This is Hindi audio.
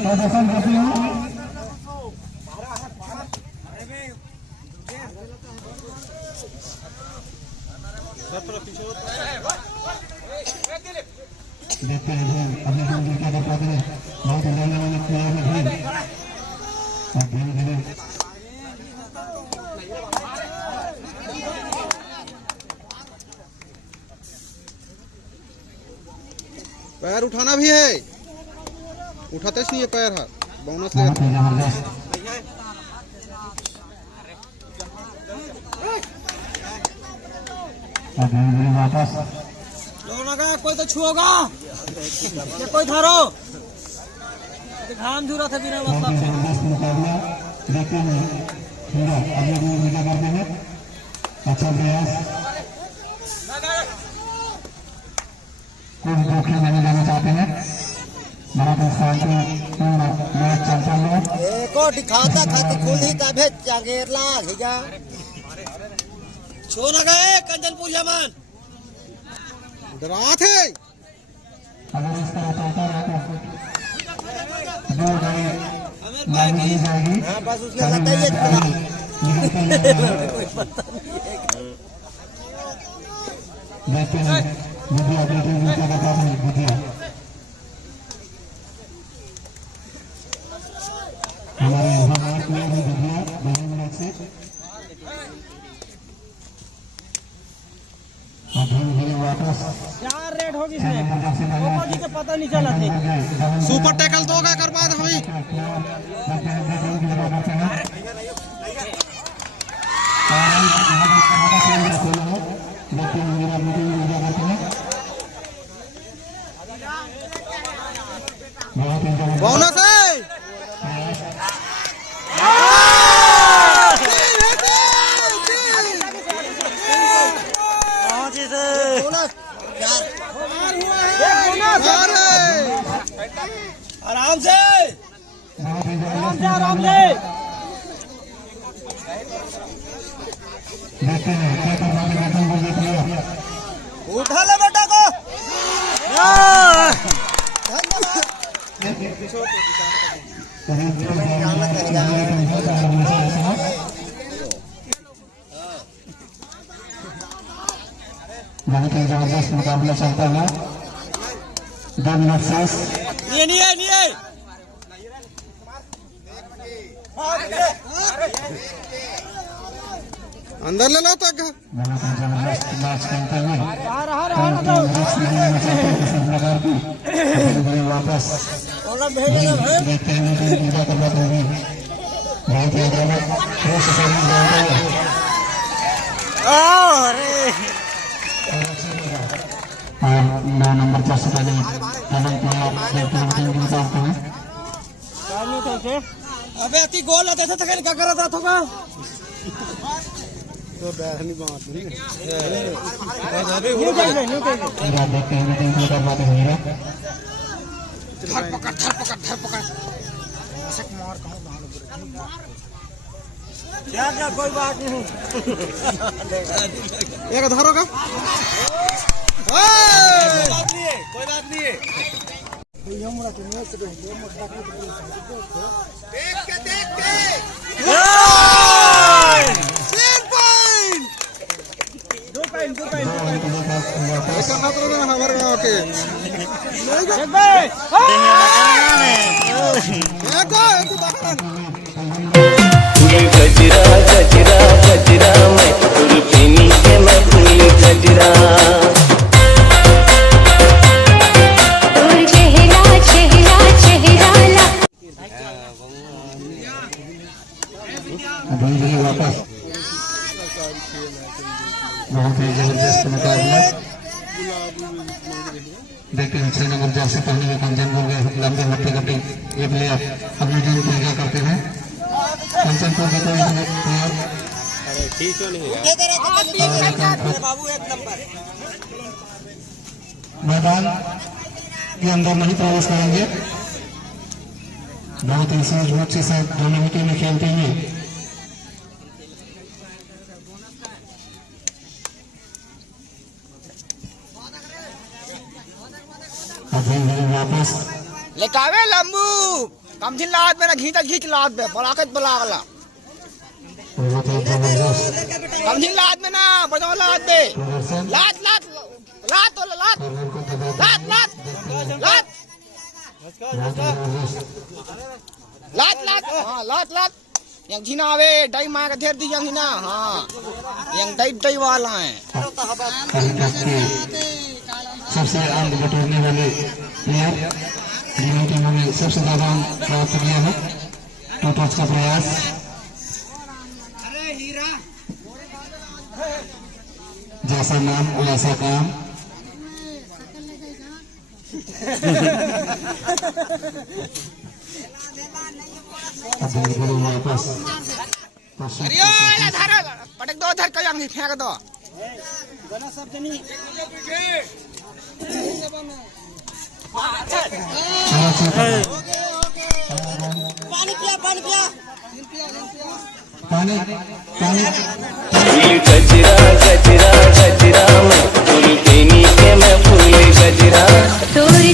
प्रदर्शन करती हूँ। देखते हैं अपने टीम क्या कर पाते हैं। बहुत उड़ाने वाले प्लेयर हैं धीरे धीरे पैर उठाना भी है, उठाते नहीं है पैर, हाथ बोनस ले वापस लगा कोई तो छुओगा या कोई धरो घाम झूरा था बिना जबरदस्त मुकाबला देखते हैं। अगले दिन विदा करते हैं। अच्छा प्रयास, कुछ धोखे नहीं लेना चाहते हैं। बहुत शांति मैच चलता है। को दिखाता खाती खुल ही तबे चागेरला हिगा छो ना गए कंचन पूजा मान डरात है। अगर इस तरह चलता रहा तो दो गई जाएगी। हाँ बस उसने बताइए देखते हैं बुद्धिया अपनी टीम क्या करता है। बुद्धिया हमारे हमारे प्लेयर है बुद्धिया 2 मिनट से वापस 4 रेड होगी इसमें को पता नहीं चला थे। सुपर टैकल तो होगा कर बाद हमें बोनस है। आराम से आराम से देखते हैं क्या करना है। वेतन को देख लिया, उठा ले बेटा को। बहुत ही जबरदस्त मुकाबला चलता है। 2 मिनट शेष। नहीं अंदर ले लो तक। बहुत ही जबरदस्त मैच खेलते हुए वापस देखते हैं पूजा करवाते हुए। बहुत ही और 9 नंबर पर से पहले अबे अति गोल होता था क्या कर रहा था तो बैठनी बात नहीं धर पकड़ क्या कोई बात नहीं। एक धरोगा कोई बात नहीं है। गजरा गजरा गजरा मैं तुलपीनी के मैं फूल गजरा वापस। बहुत ही जबरदस्त मुकाबला देखते हैं। 6 नंबर जर्सी पहने हुए कंचन बोल गए लंबे हट्टी कट्टी ये प्लेयर अपनी टीम को क्या करते हैं। कंचनपुर के कोई प्लेयर बाबू एक नंबर। मैदान के अंदर नहीं प्रवेश करेंगे। बहुत ही सहज बच्चे से दोनों ही टीमें खेलते हुए वापस लेकावे लंबू कम झिल लाद में ना घींच लाद में बलाकत बलागला बहुत ही जबरदस्त कम झिल लाद में ना बजाओ लाद में प्रदर्शन लाद लाद लाद तो लाद कर्नल को दबाते लाद लाद लाद बहुत ही जबरदस्त लाद लाद हाँ लाद लाद yang झिनावे डाई मार के धेर दी yang हिना हाँ yang डाई वाला है अभी तक के सबसे अंक बटोरने वाले प्लेयर दोनों टीमों में सबसे ज्यादा अंक प्राप्त किया है। टू टच का प्रयास जैसा नाम वैसा काम। अब बिल्कुल वापस अरे ये धर पटक दो धर के yang फेंक दो पानी पिया पानी पानी फूल गजरा गजरा गजरा मैं फूल पीनी के मैं फूल गजरा तोरी